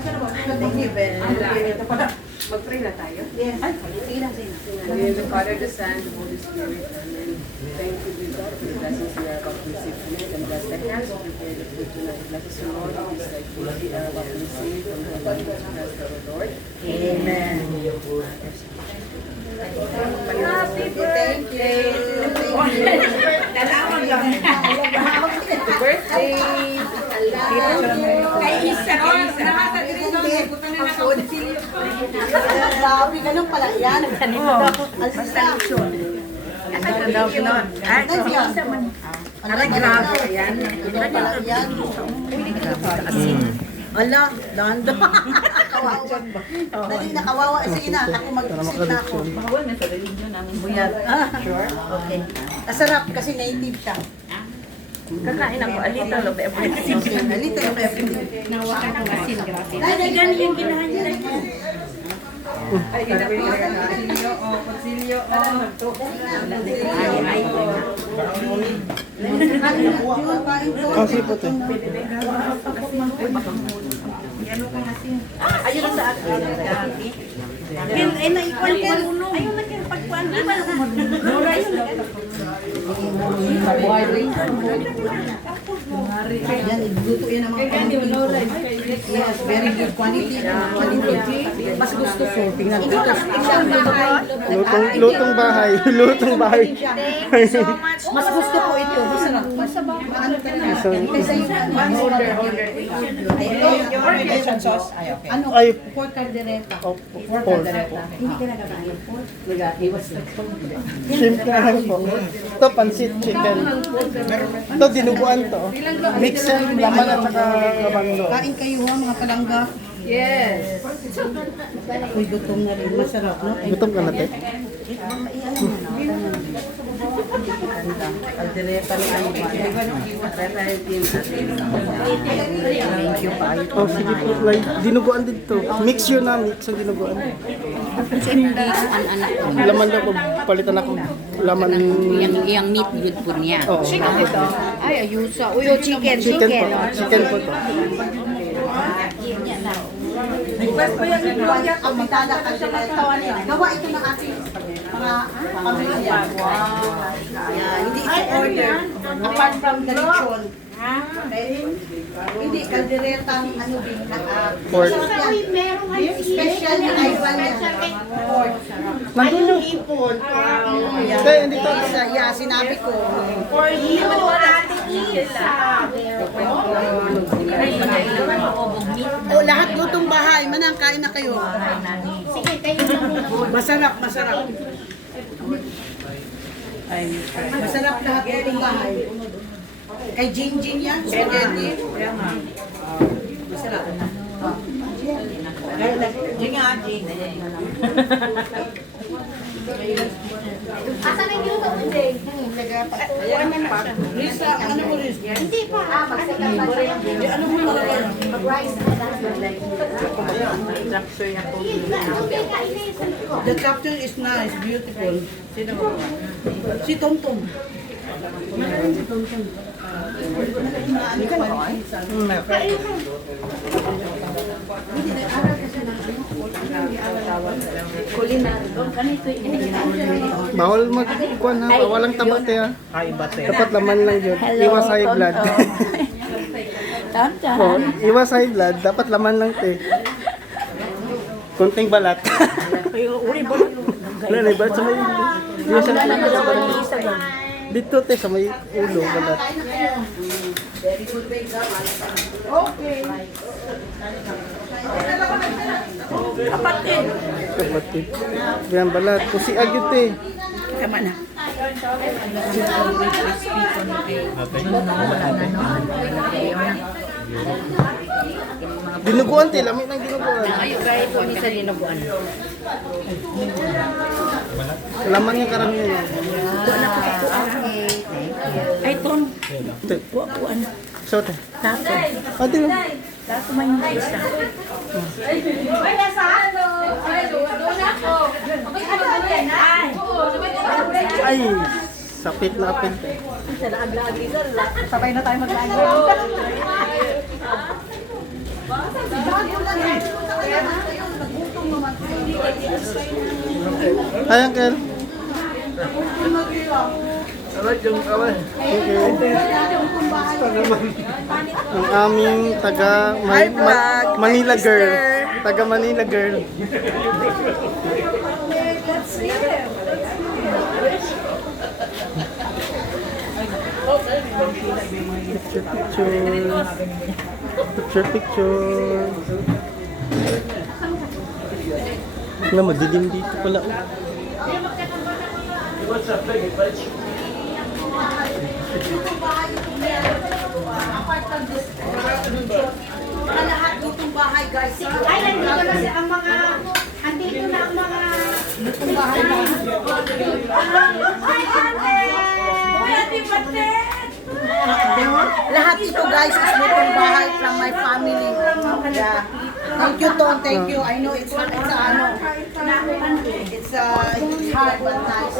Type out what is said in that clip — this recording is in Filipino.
Thank you, Ben. Mag-pray na tayo. Yes. Ay, sige na. In the Father, the Son, the Holy Spirit. Amen. Thank you, dear God, for the blessings we are about to receive tonight. And bless the hands who prepare the food tonight. Bless us, Lord, who is like food we are about to receive from the abundance of us, our Lord. Amen. Happy Thank you. Dalawang lang. Happy birthday! Kay Isa. Nakasa din doon. Puta na nakakusilyo. Grabe, ganun pala yan. Basta leksyon. Ano daw gano'n? Ay, isa man. Aray, grabe. Ayan. Ganun pala yan. Ala, danda. Kawawa. Dali na, kawawa. Sige na, ako mag-isip na ako. Bawal na sa religion namin. Buyat. Sure? Okay. Masarap kasi native siya. Kakain ako. Alita lo. Everything. Alita yung everything. Nawa ka ng asin. Grabe. Ay, ganun yung ginahan niya. Ay, pagsilyo. Pagsilyo. Kasi po ito. Ayun sa akin. Ay, naikuan ka. Ayun na kayo pagkuan. Di ba? Nora yun. Yan, igluto yan ang mga quality. Yes, very good quality. Mas gusto ko. Tingnan dito. Lutong bahay. Lutong bahay. Mas gusto ko ito. Masarap. Ano talaga? Kaysa yung order sauce. Ano? Ay. Pork caldereta. Pork. Hindi ka nakakain ng pork? Iwas na ito. Shrimp na lang po. Ito, pansit chicken. Ito, dinuguan to. Mix yan, laman at saka labando. Kain kayo ha, mga palangga. Yes. Uy, gutom na rin. Masarap, no? Gutom ka na, te? Caldereta ni ano ba? Thank you pa. Oh, sige po. Like, dinuguan din to. Mix yun na, mix ang dinuguan. Laman lang po, palitan ako. Laman. Yang meat good po niya. Oo. Ay, ayusa. Uy, chicken. Chicken po. Chicken po to. Request mo yung iploya kung magdala ka siya ng tawa niya. Gawa ito ng ating mga pamilya. Wow. Yan, hindi ito order. Apart from the lechon. Hindi, kalderetang ano din. Pork. Special na iwan niya. Pork. Nandun yung ipon. Te, hindi to. Yeah, sinabi ko. For you, natin isa. O, lahat lutong bahay. Manang, kain na kayo. Sige, kayo na muna. Masarap, masarap. Masarap lahat lutong bahay. Kay Jinjin yan, spaghetti. Masarap. Jing nga, Jing. Asan ang giluto mo, Jay? Risa, ano mo Riz? Hindi pa. Magsagal pa siya. Ano mo lalagay? Mag-rice na The capture is nice, beautiful. Sino mo? Si Tomtom. Si Tomtom. Bawal magkuhan ha. Walang tapat eh ha. Dapat laman lang yun. Iwas high blood. Oh, iwas high blood. Dapat laman lang te. Kunting balat. Wala na balat sa may... Iwas sa may... Dito te sa may ulo balat. Very good way, okay. Kapatid. Yan balat. Kusi agit eh. Tama na. Dinuguan te. Lamig ng dinuguan. Ay, gaya po ni sa linuguan. Laman yung karamihan yan. Ay, ton. Te. So te. Tato. Ate lang. Tato man yung isa. Ay. Sapit na apit. Sabay na tayo mag-lagi. Hi, Uncle. Ang aming taga Manila girl. Taga Manila girl. Picture, picture. Picture, picture. Nga, madilim dito pala. Apart from this, lahat ditong bahay guys. Ay, nandito na ang mga, andito na ang mga, Ditong bahay na. ay, ate! Uy, ate, batet! Lahat ito guys is ditong bahay from my family. Yeah. Thank you, Ton. Thank you. I know it's hard but nice.